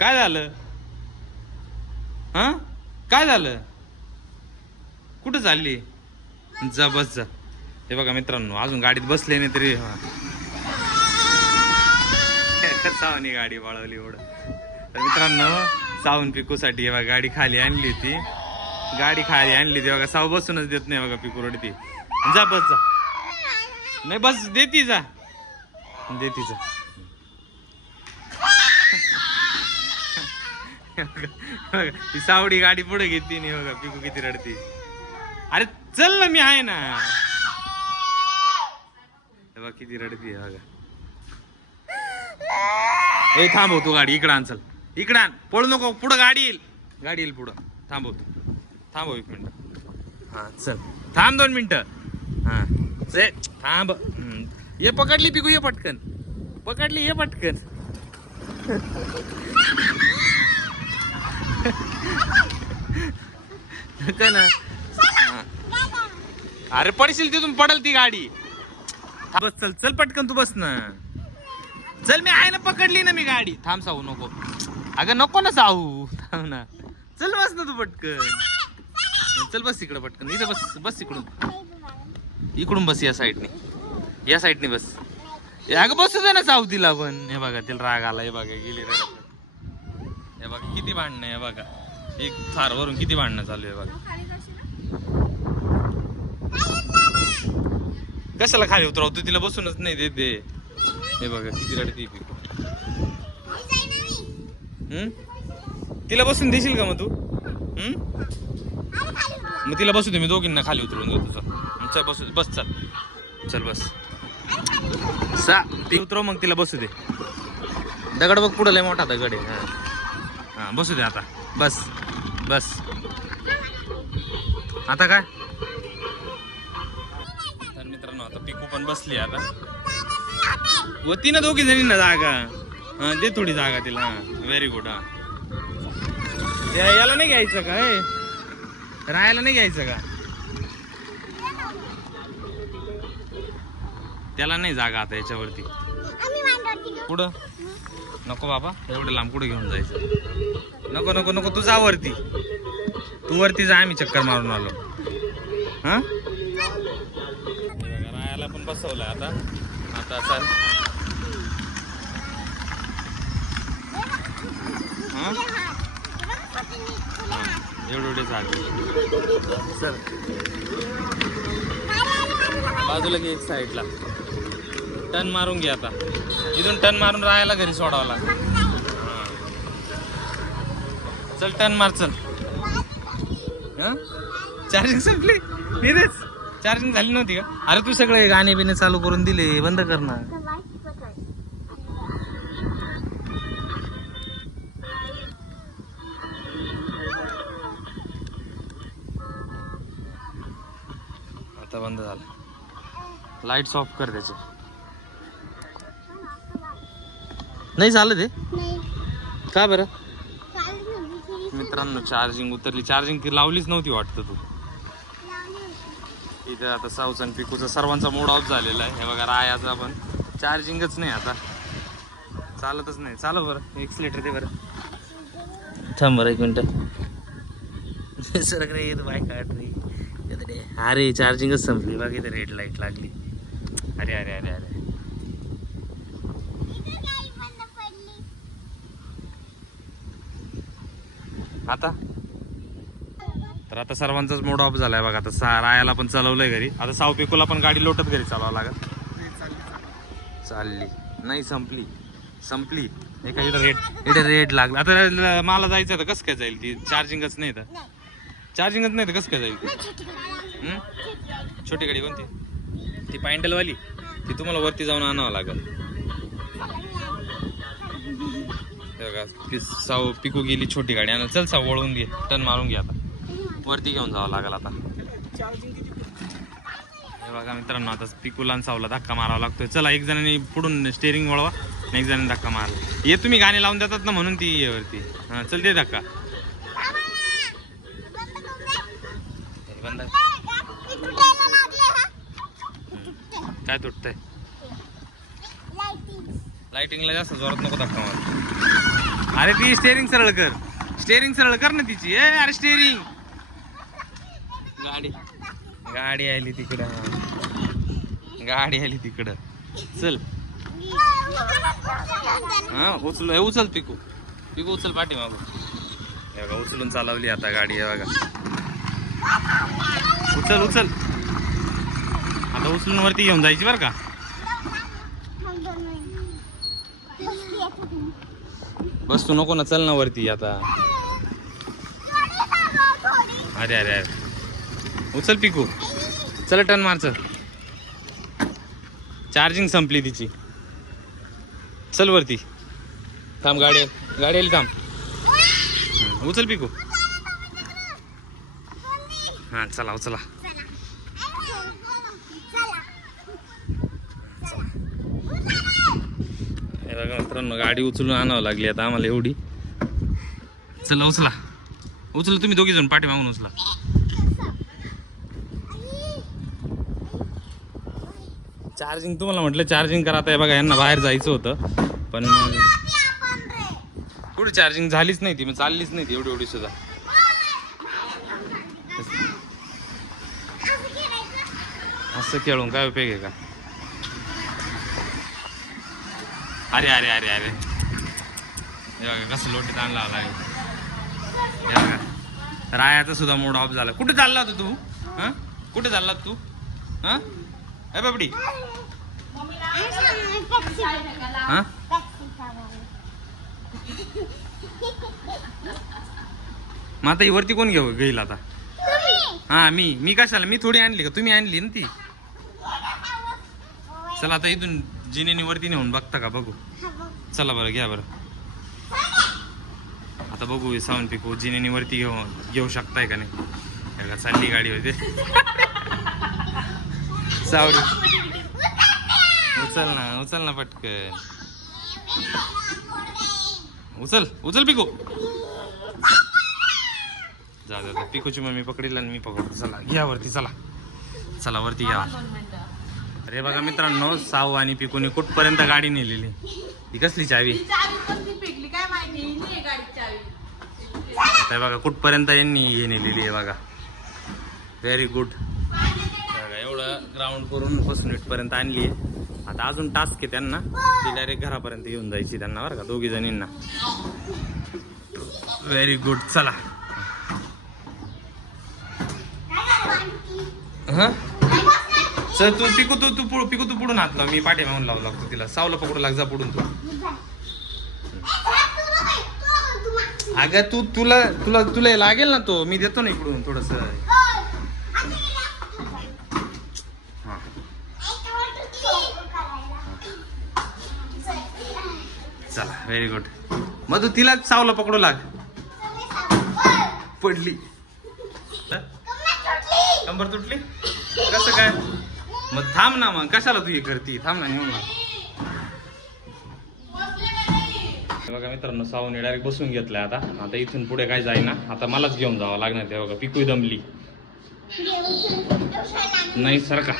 काय झालं? हा काय झालं? कुठं चालली? जा बस जा. हे बघा मित्रांनो, अजून गाडीत बसले नाही तरी सावनी गाडी वळवली एवढं. तर मित्रांनो, सावून पिकूसाठी हे बघा गाडी खाली आणली होती. गाडी खाली आणली ती बघा. साव बसूनच देत नाही बघा. पिकू रडती. जा बस जा. नाही बस देती जा. देती जा. ती सावडी गाडी पुढे घेतली नाही बघा. पिकू किती रडती. अरे चल ना, मी आहे ना. बघा किती रडती बघा. ए थांबव तू गाडी. इकडं आण. चल इकडं आण. पळू नको. पुढं गाडी येईल. गाडी येईल पुढं. थांबव तू. थांबव 1 मिनिट. हा चल थांब 2 मिनिटं. हा चल थांब. ये पकडली पिकू. ये पटकन. पकडली. ये पटकन. ना. अरे पडशील तिथून. पडल ती गाडी. बस चल. चल पटकन तू बस ना. चल मी आहे ना. पकडली ना मी गाडी. थांब साऊ नको. अगं नको ना साऊ. थांब ना. चल बस ना तू पटकन. चल बस इकडं पटकन. इथं बस. बस इकडून. इकडून बस. या साईडने. या साईडने बस. अगं बसू दे ना साऊ तिला पण. हे बघा तिला राग आला. हे बघा गेली रडत. हे बघा किती भांडणं. हे बघा एक थार वरून किती भांडणं चालू आहे बघा. कशाला खाली उतरवतो? तिला बसूनच नाही देते. हे बघा किती रडती पिकू. तिला बसून देशील का मग तू? मग तिला बसू दे. मी दोघींना खाली उतरवून देतो. तुझं चल बसू दे. बस चल. चल बस. ती उतरव मग तिला बसू दे. दगड बघ पुढं लय मोठा दगड आहे. हा बसू दे आता. बस बस. आता काय? तर मित्रांनो आता पिकू पण बसली आता. होती ना दोघी जणींना जागा. हा दे थोडी जागा तिला. हा व्हेरी गुड. हा याला नाही घ्यायचं का? राहायला नाही घ्यायचं का? त्याला नाही जागा आता याच्यावरती. पुढं नको बाबा. एवढं लांब कुठे घेऊन जायचं? नको नको नको. तू जा वरती. तू वरती जा. आम्ही चक्कर मारून आलो. हा राहायला पण बसवलं आता. आता चल. हा एवढे झाले. सर बाजूला घे. एक साईडला टर्न मारून घे. आता इथून टर्न मारून राहायला घरी सोडावं लागेल. चल टर्न मार. चल. चार्जिंग संपली. निरेच चार्जिंग झाली नव्हती का? अरे तू सगळे गाणे बिणे चालू करून दिले. बंद कर ना. आता बंद झालं. लाईट्स ऑफ कर त्याचे. नाही झालं ते का बरं? मित्रांनो चार्जिंग उतरली. चार्जिंग लावलीच नव्हती वाटतं तू. इथं आता साऊचा आणि पिकूचा सर्वांचा मूड ऑफ झालेला आहे. हे बघा रायाचा पण चार्जिंगच नाही आता. चालतच नाही. चालव बरं. एक्सिलेटर दे बरं. थांब बरं 1 मिनिट. सरक रे बाय काढ रे. अरे चार्जिंगच संपली. बाकी तर रेड लाईट लागली. अरे अरे अरे अरे. आता तर आता सर्वांचाच मूड ऑफ झालाय बघा. आता रायाला पण चालवलंय घरी. आता साऊ पिकूला पण गाडी लोटत घरी चालवावं लागत. चालली नाही. संपली. संपली. एका इथं रेड लागला. आता मला जायचं तर कसं काय जाईल? ती चार्जिंगच नाही तर. चार्जिंगच नाही तर कसं काय जाईल? छोटी गाडी कोणती? ती पॅन्डलवाली. ती तुम्हाला वरती जाऊन आणावं लागेल. ती साऊ पिकू गेली छोटी गाडी आणा. चल साऊ वळून घे. टर्न मारून घे. आता वरती घेऊन जावं लागेल. आता हे बघा मित्रांनो आता पिकूला आणि साऊला धक्का मारावा लागतोय. चला एक जणांनी पुढून स्टेअरिंग वळवा. एक जणांनी धक्का मारला. ये तुम्ही गाणी लावून देतात ना म्हणून ती ये वरती. हा चल दे धक्का. बंद. काय तुटतंय? लाइटिंगला जास्त जोरात नको धक्का मार. अरे ती स्टेअरिंग सरळ कर, स्टेअरिंग सरळ कर ना तिची. अरे स्टेअरिंग. गाडी गाडी आली तिकडं, गाडी आली तिकडं. चल हा उचल, उचल पिकू, पिकू उचल पाठी मागून. हे बघा उचलून चालवली आता गाडी. आहे बघा, उचल उचल. आता उचलून वरती घेऊन जायची बरं का. बस तू नको ना, चल ना वरती आता. अरे अरे अरे उचल पिकू, चल टर्न मार. चल चार्जिंग संपली तिची. चल वरती. थांब, गाडी गाडी आली, थांब. उचल पिकू. हा चला उचला. हे बघा मित्रांनो, गाडी उचलून आणावं लागली आता आम्हाला एवढी. चला उचला, उचला तुम्ही दोघी जण पाठी मागून उचला. चार्जिंग तुम्हाला म्हटलं चार्जिंग करा. आता हे बघा यांना बाहेर जायचं होतं, पण मग कुठे चार्जिंग झालीच नाही ती, मग चाललीच नाही ती एवढी एवढी सुद्धा. असं खेळून काय उपयोग आहे का. अरे अरे अरे अरे हे बघा कसं लोटीत आणला लागेल. हे बघा रायाचा सुद्धा मूड ऑफ झाला. कुठे चालला होता तू? हा कुठे चालला तू? हा ए बाबडी. हा मग आता ही वरती कोण घेईल आता? हा मी कशाला, मी थोडी आणली का, तुम्ही आणली ना ती. चला आता इथून जिनेनी वरती नेऊन बघता का, बघू. चला बरं घ्या बरं. आता बघू सावून पिकू जिनेनी वरती घेऊ शकताय का नाही. चालली गाडी होते. सावरी उचल ना पटकन. उचल उचल पिकू. जा जा, पिकूची मम्मी पकडील आणि मी पकडतो. चला घ्या वरती, चला चला वरती घ्या. अरे बघा मित्रांनो, साऊ आणि पिकूने कुठपर्यंत गाडी नेलेली. ही कसली चावी? बघा कुठपर्यंत यांनी हे नेलेली आहे बघा. Very good. एवढं ग्राउंड करून पासून इथपर्यंत आणली आहे. आता अजून टास्क आहे त्यांना, ती डायरेक्ट घरापर्यंत घेऊन जायची त्यांना बरं का, दोघी जणींना. Very good. चला हा चल तू पिकू, पिकू तू पुढून हात लाव. मी पाठी मागून लावू लागतो तिला. सावला पकडू लाग, जा पुढून तू. अगं तुला तुला तुला लागेल ना तो, मी देतो ना इकडून थोडस. चला व्हेरी गुड. मग तू तिला सावला पकडू लाग. पडली, कंबर तुटली. कसं काय? मग थांब ना, मग कशाला तू हे करती. थांब ना, नेऊन. बघा मित्रांनो, सावने डायरेक्ट बसून घेतलाय. आता इथून पुढे काय जाईना, आता मलाच घेऊन जावं लागणार. ते बघा पिकू दमली नाही सर का.